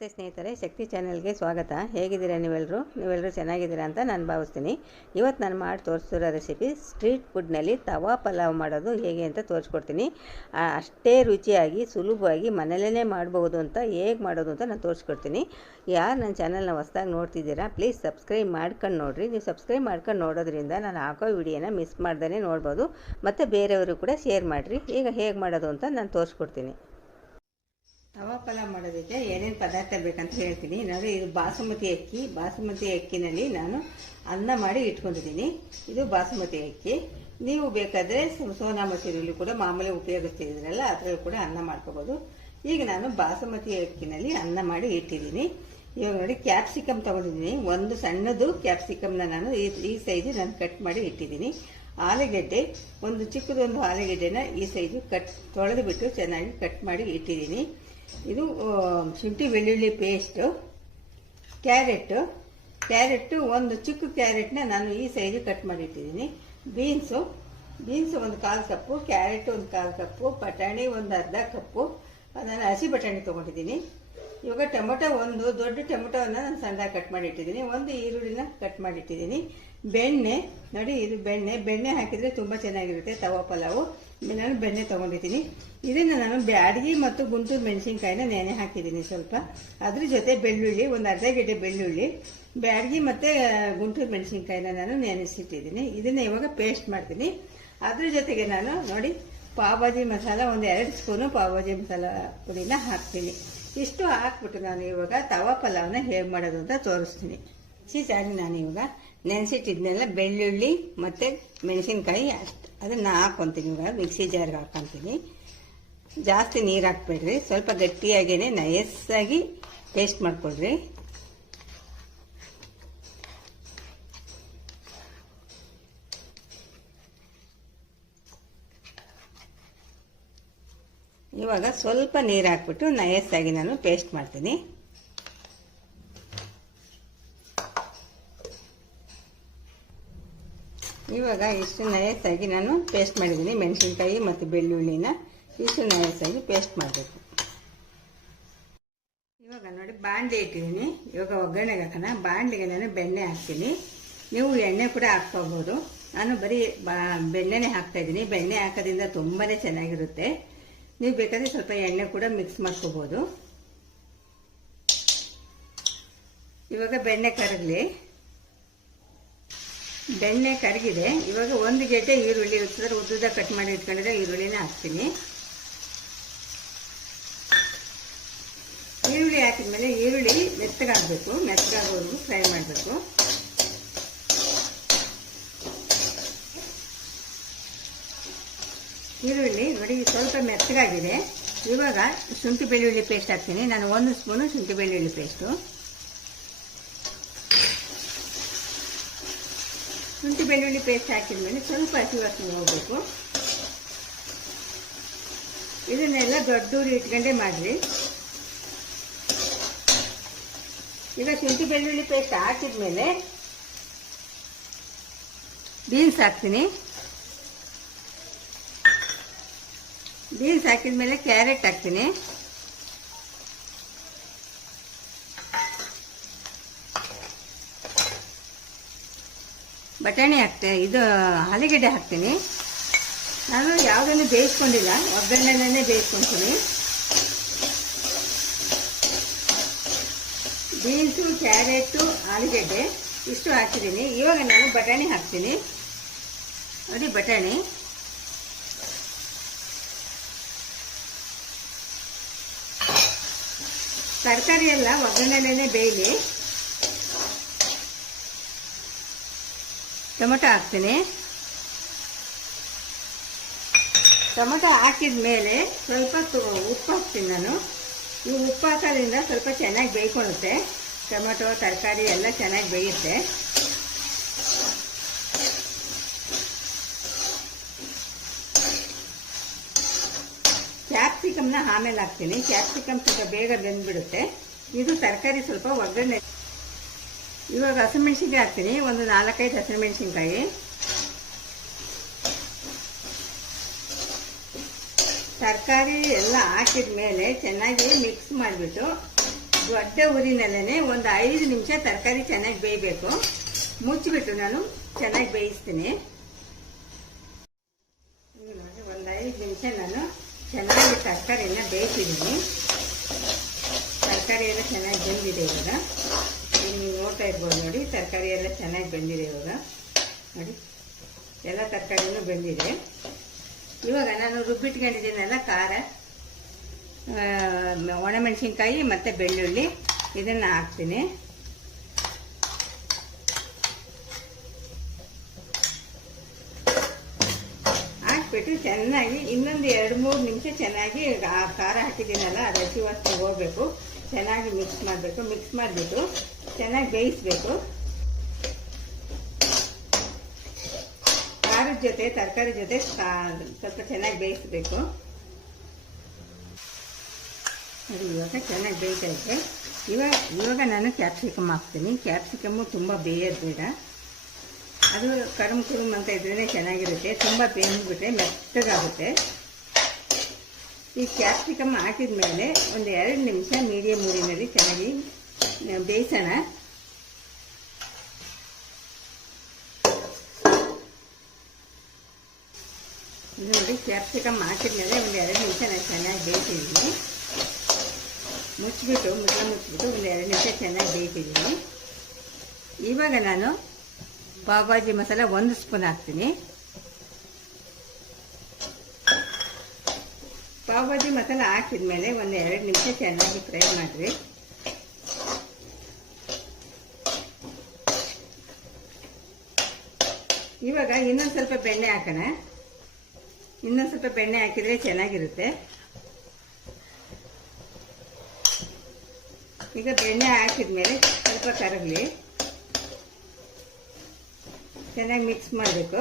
ನಮಸ್ತೆ ಸ್ನೇಹಿತರೆ, ಶಕ್ತಿ ಚಾನೆಲ್ಗೆ ಸ್ವಾಗತ. ಹೇಗಿದ್ದೀರಾ ನೀವೆಲ್ಲರೂ ಚೆನ್ನಾಗಿದ್ದೀರಾ ಅಂತ ನಾನು ಭಾವಿಸ್ತೀನಿ. ಇವತ್ತು ನಾನು ಮಾಡಿ ತೋರಿಸ್ತಿರೋ ರೆಸಿಪಿ ಸ್ಟ್ರೀಟ್ ಫುಡ್ನಲ್ಲಿ ತವಾ ಪಲಾವ್ ಮಾಡೋದು ಹೇಗೆ ಅಂತ ತೋರಿಸ್ಕೊಡ್ತೀನಿ. ಅಷ್ಟೇ ರುಚಿಯಾಗಿ ಸುಲಭವಾಗಿ ಮನೆಯಲ್ಲೇ ಮಾಡ್ಬೋದು ಅಂತ ಹೇಗೆ ಮಾಡೋದು ಅಂತ ನಾನು ತೋರಿಸ್ಕೊಡ್ತೀನಿ. ಯಾರು ನನ್ನ ಚಾನಲ್ನ ಹೊಸದಾಗಿ ನೋಡ್ತಿದ್ದೀರಾ ಪ್ಲೀಸ್ ಸಬ್ಸ್ಕ್ರೈಬ್ ಮಾಡ್ಕೊಂಡು ನೋಡಿರಿ. ನೀವು ಸಬ್ಸ್ಕ್ರೈಬ್ ಮಾಡ್ಕೊಂಡು ನೋಡೋದ್ರಿಂದ ನಾನು ಹಾಕೋ ವಿಡಿಯೋನ ಮಿಸ್ ಮಾಡ್ದೇ ನೋಡ್ಬೋದು, ಮತ್ತು ಬೇರೆಯವರು ಕೂಡ ಶೇರ್ ಮಾಡಿರಿ. ಈಗ ಹೇಗೆ ಮಾಡೋದು ಅಂತ ನಾನು ತೋರಿಸ್ಕೊಡ್ತೀನಿ. ತವಾ ಪಲಾವ್ ಮಾಡೋದಕ್ಕೆ ಏನೇನು ಪದಾರ್ಥ ಬೇಕಂತ ಹೇಳ್ತೀನಿ. ನೋಡಿ, ಇದು ಬಾಸುಮತಿ ಅಕ್ಕಿನಲ್ಲಿ ನಾನು ಅನ್ನ ಮಾಡಿ ಇಟ್ಕೊಂಡಿದ್ದೀನಿ. ಇದು ಬಾಸುಮತಿ ಅಕ್ಕಿ. ನೀವು ಬೇಕಾದರೆ ಸೋನಾ ಮಸೂರಿಲಿ ಕೂಡ ಮಾಮೂಲಿ ಉಪಯೋಗಿಸ್ತಿದ್ದೀರಲ್ಲ, ಅದರಲ್ಲಿ ಕೂಡ ಅನ್ನ ಮಾಡ್ಕೋಬೋದು. ಈಗ ನಾನು ಬಾಸುಮತಿ ಅಕ್ಕಿನಲ್ಲಿ ಅನ್ನ ಮಾಡಿ ಇಟ್ಟಿದ್ದೀನಿ. ಇವಾಗ ನೋಡಿ, ಕ್ಯಾಪ್ಸಿಕಮ್ ತೊಗೊಂಡಿದ್ದೀನಿ. ಒಂದು ಸಣ್ಣದು ಕ್ಯಾಪ್ಸಿಕಮ್ನ ನಾನು ಈ ಸೈಜು ನಾನು ಕಟ್ ಮಾಡಿ ಇಟ್ಟಿದ್ದೀನಿ. ಆಲೂಗೆಡ್ಡೆ, ಒಂದು ಚಿಕ್ಕದೊಂದು ಆಲೂಗೆಡ್ಡೆನ ಈ ಸೈಜು ತೊಳೆದು ಬಿಟ್ಟು ಚೆನ್ನಾಗಿ ಕಟ್ ಮಾಡಿ ಇಟ್ಟಿದ್ದೀನಿ. ಇದು ಶುಂಠಿ ಬೆಳ್ಳುಳ್ಳಿ ಪೇಸ್ಟು, ಕ್ಯಾರೆಟ್ಟು ಒಂದು ಚಿಕ್ಕ ಕ್ಯಾರೆಟ್ನ ನಾನು ಈ ಸೈಜು ಕಟ್ ಮಾಡಿ ಇಟ್ಟಿದ್ದೀನಿ. ಬೀನ್ಸು ಒಂದು 1/4 ಕಪ್ಪು, ಕ್ಯಾರೆಟ್ ಒಂದು 1/4 ಕಪ್ಪು, ಬಟಾಣಿ ಒಂದು ಅರ್ಧ ಕಪ್ಪು, ನಾನು ಹಸಿ ಬಟಾಣಿ ತೊಗೊಂಡಿದ್ದೀನಿ. ಇವಾಗ ಟೊಮೊಟೊ, ಒಂದು ದೊಡ್ಡ ಟೊಮೊಟೊವನ್ನು ನಾನು ಸಣ್ಣದಾಗಿ ಕಟ್ ಮಾಡಿ ಇಟ್ಟಿದ್ದೀನಿ. ಒಂದು ಈರುಳ್ಳಿನ ಕಟ್ ಮಾಡಿ ಇಟ್ಟಿದ್ದೀನಿ. ಬೆಣ್ಣೆ ನೋಡಿ, ಇದು ಬೆಣ್ಣೆ ಹಾಕಿದರೆ ತುಂಬ ಚೆನ್ನಾಗಿರುತ್ತೆ ತವಾ ಪಲಾವು. ನಾನು ಬೆಣ್ಣೆ ತೊಗೊಂಡಿದ್ದೀನಿ. ಇದನ್ನು ನಾನು ಬ್ಯಾಡಗಿ ಮತ್ತು ಗುಂಟೂರು ಮೆಣಸಿನ್ಕಾಯಿನ ನೆನೆ ಹಾಕಿದ್ದೀನಿ ಸ್ವಲ್ಪ. ಅದ್ರ ಜೊತೆ ಬೆಳ್ಳುಳ್ಳಿ, ಒಂದು ಅರ್ಧ ಗೆಡ್ಡೆ ಬೆಳ್ಳುಳ್ಳಿ, ಬ್ಯಾಡಗಿ ಮತ್ತು ಗುಂಟೂರು ಮೆಣಸಿನ್ಕಾಯಿನ ನಾನು ನೆನೆಸಿಟ್ಟಿದ್ದೀನಿ. ಇದನ್ನು ಇವಾಗ ಪೇಸ್ಟ್ ಮಾಡ್ತೀನಿ. ಅದ್ರ ಜೊತೆಗೆ ನಾನು ನೋಡಿ, ಪಾವ್ಭಾಜಿ ಮಸಾಲ ಒಂದು 2 ಸ್ಪೂನು ಪಾವ್ಭಾಜಿ ಮಸಾಲ ಪುಡಿನ ಹಾಕ್ತೀನಿ. ಇಷ್ಟು ಹಾಕ್ಬಿಟ್ಟು ನಾನು ಇವಾಗ ತವಾ ಪಲಾವ್ನ ಹೇಗೆ ಮಾಡೋದು ಅಂತ ತೋರಿಸ್ತೀನಿ. ಜಾರಿ ನಾನು ಇವಾಗ ನೆನೆಸಿಟ್ಟಿದ್ನೆಲ್ಲ ಬೆಳ್ಳುಳ್ಳಿ ಮತ್ತು ಮೆಣಸಿನ್ಕಾಯಿ ಅದನ್ನು ಹಾಕ್ಕೊತೀನಿ. ಇವಾಗ ಮಿಕ್ಸಿ ಜಾರ್ಗೆ ಹಾಕ್ಕೊತೀನಿ. ಜಾಸ್ತಿ ನೀರು ಹಾಕ್ಬೇಡ್ರಿ, ಸ್ವಲ್ಪ ಗಟ್ಟಿಯಾಗೇ ನಯಸ್ಸಾಗಿ ಪೇಸ್ಟ್ ಮಾಡ್ಕೊಳ್ರಿ. ಇವಾಗ ಸ್ವಲ್ಪ ನೀರು ಹಾಕ್ಬಿಟ್ಟು ನಯಸ್ಸಾಗಿ ನಾನು ಪೇಸ್ಟ್ ಮಾಡ್ತೀನಿ. ಇವಾಗ ಇಷ್ಟು ನಯಸ್ಸಾಗಿ ನಾನು ಪೇಸ್ಟ್ ಮಾಡಿದ್ದೀನಿ. ಮೆಣಸಿನ್ಕಾಯಿ ಮತ್ತು ಬೆಳ್ಳುಳ್ಳಿನ ಇಷ್ಟು ನಯಸ್ಸಾಗಿ ಪೇಸ್ಟ್ ಮಾಡಬೇಕು. ಇವಾಗ ನೋಡಿ, ಬಾಣಲೆ ಇಟ್ಟಿದ್ದೀನಿ. ಇವಾಗ ಒಗ್ಗರಣೆಗೆ ಹಾಕೋಣ. ಬಾಣಲೆಗೆ ನಾನು ಬೆಣ್ಣೆ ಹಾಕ್ತೀನಿ. ನೀವು ಎಣ್ಣೆ ಕೂಡ ಹಾಕ್ಕೋಬೋದು. ನಾನು ಬರೀ ಬೆಣ್ಣೆನೇ ಹಾಕ್ತಾಯಿದ್ದೀನಿ. ಬೆಣ್ಣೆ ಹಾಕೋದ್ರಿಂದ ತುಂಬಾ ಚೆನ್ನಾಗಿರುತ್ತೆ. ನೀವು ಬೇಕಾದರೆ ಸ್ವಲ್ಪ ಎಣ್ಣೆ ಕೂಡ ಮಿಕ್ಸ್ ಮಾಡ್ಕೋಬೋದು. ಇವಾಗ ಬೆಣ್ಣೆ ಕರಗಿದೆ. ಇವಾಗ ಒಂದು ಗೆಡ್ಡೆ ಈರುಳ್ಳಿ ಉದ್ದುದ ಕಟ್ ಮಾಡಿ ಇಟ್ಕೊಂಡಿದ್ರೆ ಈರುಳ್ಳಿನ ಹಾಕ್ತೀನಿ. ಈರುಳ್ಳಿ ಹಾಕಿದ್ಮೇಲೆ ಈರುಳ್ಳಿ ಮೆತ್ತಗಾಗೋವರೆಗೂ ಫ್ರೈ ಮಾಡಬೇಕು. ಈರುಳ್ಳಿ ನೋಡಿ ಸ್ವಲ್ಪ ಮೆತ್ತಗಾಗಿದೆ. ಇವಾಗ ಶುಂಠಿ ಬೆಳ್ಳುಳ್ಳಿ ಪೇಸ್ಟ್ ಹಾಕ್ತೀನಿ. ನಾನು 1 ಸ್ಪೂನು ಶುಂಠಿ ಬೆಳ್ಳುಳ್ಳಿ ಪೇಸ್ಟು. ಶುಂಠಿ ಬೆಳ್ಳುಳ್ಳಿ ಪೇಸ್ಟ್ ಹಾಕಿದ್ಮೇಲೆ ಸ್ವಲ್ಪ ಹಸಿ ವಾಸನೆ ಹೋಗಬೇಕು. ಇದನ್ನೆಲ್ಲ ದೊಡ್ಡೂರಿ ಇಟ್ಕೊಂಡೇ ಮಾಡಿರಿ. ಈಗ ಶುಂಠಿ ಬೆಳ್ಳುಳ್ಳಿ ಪೇಸ್ಟ್ ಹಾಕಿದ್ಮೇಲೆ ಬೀನ್ಸ್ ಹಾಕ್ತೀನಿ. ಬೀನ್ಸ್ ಹಾಕಿದ್ಮೇಲೆ ಕ್ಯಾರೆಟ್ ಹಾಕ್ತೀನಿ. ಬಟಾಣಿ ಆಲೂಗೆಡ್ಡೆ ಹಾಕ್ತೀನಿ. ನಾನು ಯಾವುದನ್ನು ಬೇಯಿಸ್ಕೊಂಡಿಲ್ಲ, ಒಗ್ಗರಣೆನೇ ಬೇಯಿಸ್ಕೊತೀನಿ. ಬೀನ್ಸು, ಕ್ಯಾರೆಟು, ಆಲೂಗೆಡ್ಡೆ ಇಷ್ಟು ಹಾಕಿದ್ದೀನಿ. ಇವಾಗ ನಾನು ಬಟಾಣಿ ಹಾಕ್ತೀನಿ. ನೋಡಿ, ಬಟಾಣಿ ತರಕಾರಿ ಎಲ್ಲ ಒಗ್ಗರಣೆನೇ ಬೇಯಲಿ. ಟೊಮೊಟೊ ಹಾಕ್ತೀನಿ. ಟೊಮೊಟೊ ಹಾಕಿದ ಮೇಲೆ ಸ್ವಲ್ಪ ಉಪ್ಪು ಹಾಕ್ತೀನಿ ನಾನು. ಈ ಉಪ್ಪು ಹಾಕೋದ್ರಿಂದ ಸ್ವಲ್ಪ ಚೆನ್ನಾಗಿ ಬೇಯ್ಕೊಳ್ಳುತ್ತೆ. ಟೊಮೊಟೊ ತರಕಾರಿ ಎಲ್ಲ ಚೆನ್ನಾಗಿ ಬೇಯುತ್ತೆ. ಕ್ಯಾಪ್ಸಿಕಮ್ನ ಆಮೇಲೆ ಹಾಕ್ತೀನಿ. ಕ್ಯಾಪ್ಸಿಕಮ್ ಸ್ವಲ್ಪ ಬೇಗ ಬೆಂದ್ಬಿಡುತ್ತೆ. ಇದು ತರಕಾರಿ ಸ್ವಲ್ಪ ಒಗ್ಗರಣೆ. ಇವಾಗ ಹಸಿಮೆಣಸಿನ್ಕಾಯಿ ಹಾಕ್ತೀನಿ. ಒಂದು 4-5 ಹಸಿಮೆಣಸಿನ್ಕಾಯಿ. ತರಕಾರಿ ಎಲ್ಲ ಹಾಕಿದ ಮೇಲೆ ಚೆನ್ನಾಗಿ ಮಿಕ್ಸ್ ಮಾಡಿಬಿಟ್ಟು ದೊಡ್ಡ ಊರಿನಲ್ಲೇ ಒಂದು 5 ನಿಮಿಷ ತರಕಾರಿ ಚೆನ್ನಾಗಿ ಬೇಯಬೇಕು. ಮುಚ್ಚಿಬಿಟ್ಟು ನಾನು ಚೆನ್ನಾಗಿ ಬೇಯಿಸ್ತೀನಿ. ನೋಡಿ, ಒಂದು 5 ನಿಮಿಷ ನಾನು ಚೆನ್ನಾಗಿ ತರಕಾರಿಯನ್ನು ಬೇಯಿಸಿದ್ದೀನಿ. ತರಕಾರಿ ಎಲ್ಲ ಚೆನ್ನಾಗಿ ಬೆಂದಿದೆ. ಇವಾಗ ನೀವು ನೋಡ್ತಾ ಇರ್ಬೋದು. ನೋಡಿ, ತರಕಾರಿ ಎಲ್ಲ ಚೆನ್ನಾಗಿ ಬೆಂದಿದೆ. ಇವಾಗ ನೋಡಿ, ಎಲ್ಲ ತರಕಾರಿನೂ ಬೆಂದಿದೆ. ಇವಾಗ ನಾನು ರುಬ್ಬಿಟ್ಕೊಂಡಿದ್ದೀನಲ್ಲ, ಖಾರ, ಒಣಮೆಣಸಿನ್ಕಾಯಿ ಮತ್ತು ಬೆಳ್ಳುಳ್ಳಿ, ಇದನ್ನು ಹಾಕ್ತೀನಿ. ಹಾಕ್ಬಿಟ್ಟು ಚೆನ್ನಾಗಿ ಇನ್ನೊಂದು 2-3 ನಿಮಿಷ ಚೆನ್ನಾಗಿ ಆ ಖಾರ ಹಾಕಿದ್ದೀನಲ್ಲ, ಅದು ಹಸಿ ವಾಸನೆ ಹೋಗಬೇಕು. ಚೆನ್ನಾಗಿ ಮಿಕ್ಸ್ ಮಾಡಬೇಕು. ಮಿಕ್ಸ್ ಮಾಡಿಬಿಟ್ಟು ಚೆನ್ನಾಗಿ ಬೇಯಿಸಬೇಕು. ಖಾರದ ಜೊತೆ ತರಕಾರಿ ಜೊತೆ ಸ್ವಲ್ಪ ಚೆನ್ನಾಗಿ ಬೇಯಿಸಬೇಕು. ಅದು ಇವಾಗ ಚೆನ್ನಾಗಿ ಬೇಯ್ತಾ ಇದೆ. ಇವಾಗ ನಾನು ಕ್ಯಾಪ್ಸಿಕಮ್ ಹಾಕ್ತೀನಿ. ಕ್ಯಾಪ್ಸಿಕಮ್ಮು ತುಂಬ ಬೇಯೋದು ಬೇಡ. ಅದು ಕರುಮ್ ಅಂತ ಇದ್ರೇ ಚೆನ್ನಾಗಿರುತ್ತೆ. ತುಂಬ ಬೇಯಿಸ್ಬಿಟ್ರೆ ಮೆತ್ತಗಾಗುತ್ತೆ. ಈ ಕ್ಯಾಪ್ಸಿಕಮ್ ಹಾಕಿದ ಮೇಲೆ ಒಂದು 2 ನಿಮಿಷ ಮೀಡಿಯಮ್ ಊರಿನಲ್ಲಿ ಚೆನ್ನಾಗಿ ಬೇಯಿಸೋಣ. ನೋಡಿ, ಕ್ಯಾಪ್ಸಿಕಮ್ ಹಾಕಿದ್ಮೇಲೆ ಒಂದು 2 ನಿಮಿಷ ನಾನು ಚೆನ್ನಾಗಿ ಬೇಯಿಸಿದ್ದೀನಿ. ಮುಚ್ಚಿಬಿಟ್ಟು ಒಂದು 2 ನಿಮಿಷ ಚೆನ್ನಾಗಿ ಬೇಯಿಸಿದ್ದೀನಿ. ಇವಾಗ ನಾನು ಪಾವ್ ಭಾಜಿ ಮಸಾಲ 1 ಸ್ಪೂನ್ ಹಾಕ್ತೀನಿ. ಪಾವ್ ಭಾಜಿ ಮಸಾಲ ಹಾಕಿದ್ಮೇಲೆ ಒಂದು 2 ನಿಮಿಷ ಚೆನ್ನಾಗಿ ಫ್ರೈ ಮಾಡಿರಿ. ಇವಾಗ ಇನ್ನೊಂದು ಸ್ವಲ್ಪ ಬೆಣ್ಣೆ ಹಾಕೋಣ. ಇನ್ನೊಂದು ಸ್ವಲ್ಪ ಬೆಣ್ಣೆ ಹಾಕಿದರೆ ಚೆನ್ನಾಗಿರುತ್ತೆ. ಈಗ ಬೆಣ್ಣೆ ಹಾಕಿದ್ಮೇಲೆ ಸ್ವಲ್ಪ ಕರಗಲಿ. ಚೆನ್ನಾಗಿ ಮಿಕ್ಸ್ ಮಾಡಬೇಕು.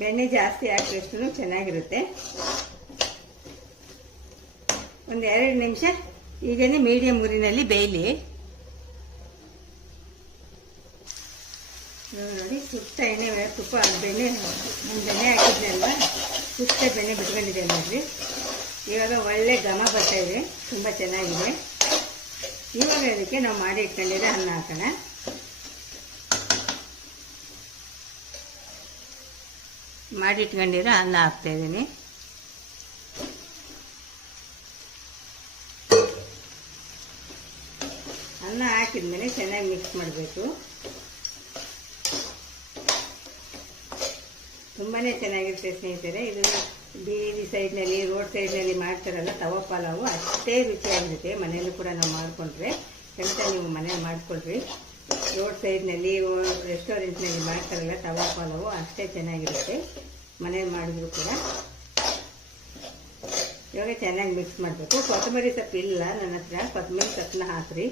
ಬೆಣ್ಣೆ ಜಾಸ್ತಿ ಹಾಕಿದಷ್ಟು ಚೆನ್ನಾಗಿರುತ್ತೆ. ಒಂದು 2 ನಿಮಿಷ ಈಗನೇ ಮೀಡಿಯಂ ಊರಿನಲ್ಲಿ ಬೇಯಲಿ. ನೋಡಿ, ಸುತ್ತ ಎಣ್ಣೆ ತುಪ್ಪ ಬೆಣ್ಣೆ ಹಾಕಿದ್ನಲ್ವ, ಸುತ್ತ ಬೆಣ್ಣೆ ಬಿಟ್ಕೊಂಡಿದೆ ನೋಡ್ರಿ. ಇವಾಗ ಒಳ್ಳೆ ಘಮ ಬರ್ತಾ ಇದೆ, ತುಂಬ ಚೆನ್ನಾಗಿದೆ. ಇವಾಗ ಅದಕ್ಕೆ ನಾವು ಮಾಡಿ ಇಟ್ಕೊಂಡಿರೋ ಅನ್ನ ಹಾಕೋಣ. ಮಾಡಿ ಇಟ್ಕೊಂಡಿರೋ ಅನ್ನ ಹಾಕ್ತಾ ಇದ್ದೀನಿ. ಅನ್ನ ಹಾಕಿದ್ಮೇಲೆ ಚೆನ್ನಾಗಿ ಮಿಕ್ಸ್ ಮಾಡಬೇಕು. ತುಂಬಾ ಚೆನ್ನಾಗಿರುತ್ತೆ ಸ್ನೇಹಿತರೆ. ಇದು ಬೀದಿ ಸೈಡ್ನಲ್ಲಿ, ರೋಡ್ ಸೈಡ್ನಲ್ಲಿ ಮಾಡ್ತಾರಲ್ಲ ತವಾ ಪಲಾವು, ಅಷ್ಟೇ ರುಚಿಯಾಗಿರುತ್ತೆ. ಮನೆಯಲ್ಲೂ ಕೂಡ ನಾವು ಮಾಡಿಕೊಂಡ್ರೆ ಖಂಡಿತ ನೀವು ಮನೇಲಿ ಮಾಡಿಕೊಳ್ರಿ. ರೋಡ್ ಸೈಡ್ನಲ್ಲಿ, ರೆಸ್ಟೋರೆಂಟ್ನಲ್ಲಿ ಮಾಡ್ತಾರಲ್ಲ ತವಾ ಪಲಾವು, ಅಷ್ಟೇ ಚೆನ್ನಾಗಿರುತ್ತೆ ಮನೇಲಿ ಮಾಡಿದ್ರು ಕೂಡ. ಇವಾಗ ಚೆನ್ನಾಗಿ ಮಿಕ್ಸ್ ಮಾಡಬೇಕು. ಕೊತ್ತಂಬರಿ ಸೊಪ್ಪು ಇಲ್ಲ ನನ್ನ ಹತ್ರ. ಕೊತ್ತಂಬರಿ ಸೊಪ್ಪನ್ನ ಹಾಕ್ರಿ.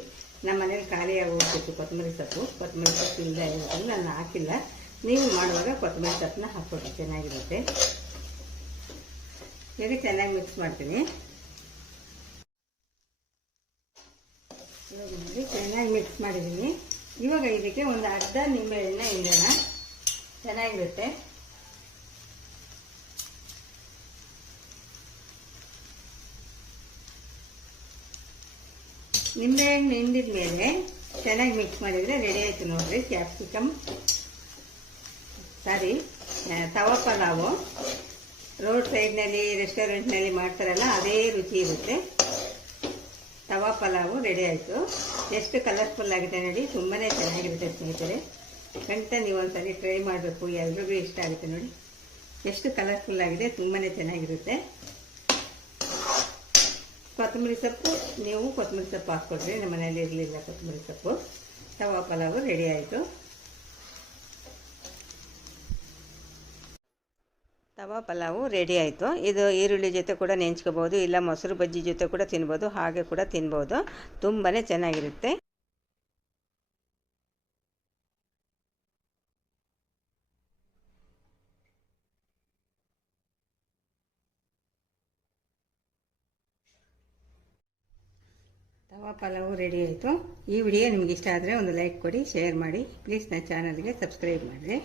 ನಮ್ಮ ಮನೇಲಿ ಖಾಲಿಯಾಗಿ ಹೋಗ್ಬೇಕು ಕೊತ್ತಂಬರಿ ಸೊಪ್ಪು. ಕೊತ್ತಂಬರಿ ಸೊಪ್ಪು ಇಲ್ಲ ಇರೋದ್ರಿಂದ ನಾನು ಹಾಕಿಲ್ಲ. ನೀವು ಮಾಡುವಾಗ ಕೊತ್ತಂಬರಿ ಸೊಪ್ಪನ್ನ ಹಾಕ್ಕೊಡ್ರಿ, ಚೆನ್ನಾಗಿರುತ್ತೆ. ಈಗ ಚೆನ್ನಾಗಿ ಮಿಕ್ಸ್ ಮಾಡ್ತೀನಿ. ಇವಾಗ ನೋಡಿ, ಚೆನ್ನಾಗಿ ಮಿಕ್ಸ್ ಮಾಡಿದ್ದೀನಿ. ಇವಾಗ ಇದಕ್ಕೆ ಒಂದು ಅರ್ಧ ನಿಂಬೆಹಣ್ಣು ಹಿಂಡೋಣ, ಚೆನ್ನಾಗಿರುತ್ತೆ. ನಿಂಬೆಹಣ್ಣು ಹಿಂಡಿದ ಮೇಲೆ ಚೆನ್ನಾಗಿ ಮಿಕ್ಸ್ ಮಾಡಿದರೆ ರೆಡಿ ಆಯಿತು ನೋಡ್ರಿ. ಕ್ಯಾಪ್ಸಿಕಮ್ ತವಾ ಪಲಾವು ರೋಡ್ ಸೈಡ್ನಲ್ಲಿ, ರೆಸ್ಟೋರೆಂಟ್ನಲ್ಲಿ ಮಾಡ್ತಾರಲ್ಲ ಅದೇ ರುಚಿ ಇರುತ್ತೆ. ತವಾ ಪಲಾವು ರೆಡಿ ಆಯಿತು. ಎಷ್ಟು ಕಲರ್ಫುಲ್ ಆಗಿದೆ ನೋಡಿ, ತುಂಬಾ ಚೆನ್ನಾಗಿರುತ್ತೆ ಸ್ನೇಹಿತರೆ. ಖಂಡಿತ ನೀವು ಒಂದ್ಸರಿ ಟ್ರೈ ಮಾಡಬೇಕು, ಎಲ್ರಿಗೂ ಇಷ್ಟ ಆಗುತ್ತೆ. ನೋಡಿ ಎಷ್ಟು ಕಲರ್ಫುಲ್ ಆಗಿದೆ, ತುಂಬಾ ಚೆನ್ನಾಗಿರುತ್ತೆ. ಕೊತ್ತಂಬರಿ ಸೊಪ್ಪು, ನೀವು ಕೊತ್ತಂಬರಿ ಸೊಪ್ಪು ಹಾಕ್ಕೊಡ್ರಿ. ನಮ್ಮ ಮನೇಲಿ ಇರಲಿಲ್ಲ ಕೊತ್ತಂಬರಿ ಸೊಪ್ಪು. ತವಾ ಪಲಾವು ರೆಡಿ ಆಯಿತು. ತವಾ ಪಲಾವು ರೆಡಿ ಆಯಿತು. ಇದು ಈರುಳ್ಳಿ ಜೊತೆ ಕೂಡ ನೆಂಚ್ಕೋಬೋದು, ಇಲ್ಲ ಮೊಸರು ಬಜ್ಜಿ ಜೊತೆ ಕೂಡ ತಿನ್ಬೋದು, ಹಾಗೆ ಕೂಡ ತಿನ್ಬೋದು. ತುಂಬಾ ಚೆನ್ನಾಗಿರುತ್ತೆ. ತವಾ ಪಲಾವು ರೆಡಿ ಆಯಿತು. ಈ ವಿಡಿಯೋ ನಿಮ್ಗೆ ಇಷ್ಟ ಆದರೆ ಒಂದು ಲೈಕ್ ಕೊಡಿ, ಶೇರ್ ಮಾಡಿ. ಪ್ಲೀಸ್ ನನ್ನ ಚಾನಲ್ಗೆ ಸಬ್ಸ್ಕ್ರೈಬ್ ಮಾಡಿರಿ.